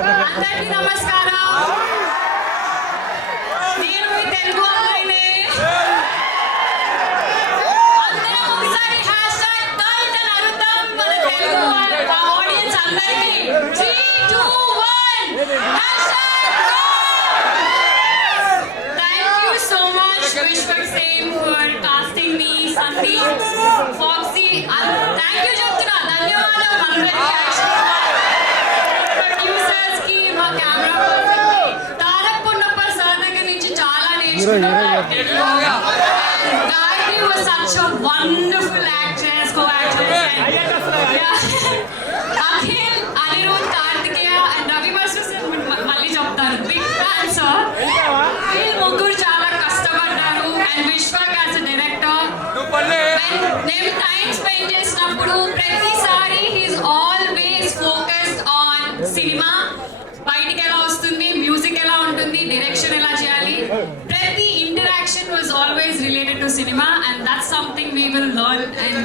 అందరికీ నమస్కారం. నేను మీ తెలుగు అమ్మాయినే. అందరం ఒకసారి హ్యాష్‌ట్యాగ్ టర్న్ అని అరుద్దాం మన తెలుగు ఆడియన్స్ అందరికీ. 3, 2, 1 hashtag turn. Thank you so much Vishwak Sen for casting me. Sandeep, Foxy, thank you చెప్తున్నా. ధన్యవాదాలు అందరికీ. Gayatri was such a wonderful actress, co-actress. Akhil, Anirudh, Kartikeya and Ravi Basu sir malli cheptaru. Big fan sir. Veelu mugguru chaala kastapadaru and Vishwak as a director. Name time spend chesinappudu pratisari he is always focused on cinema. బయటికి ఎలా వస్తుంది, మ్యూజిక్ ఎలా ఉంటుంది, డైరెక్షన్ ఎలా చేయాలి, ప్రతి interaction was always related to cinema, and that's something we will learn. And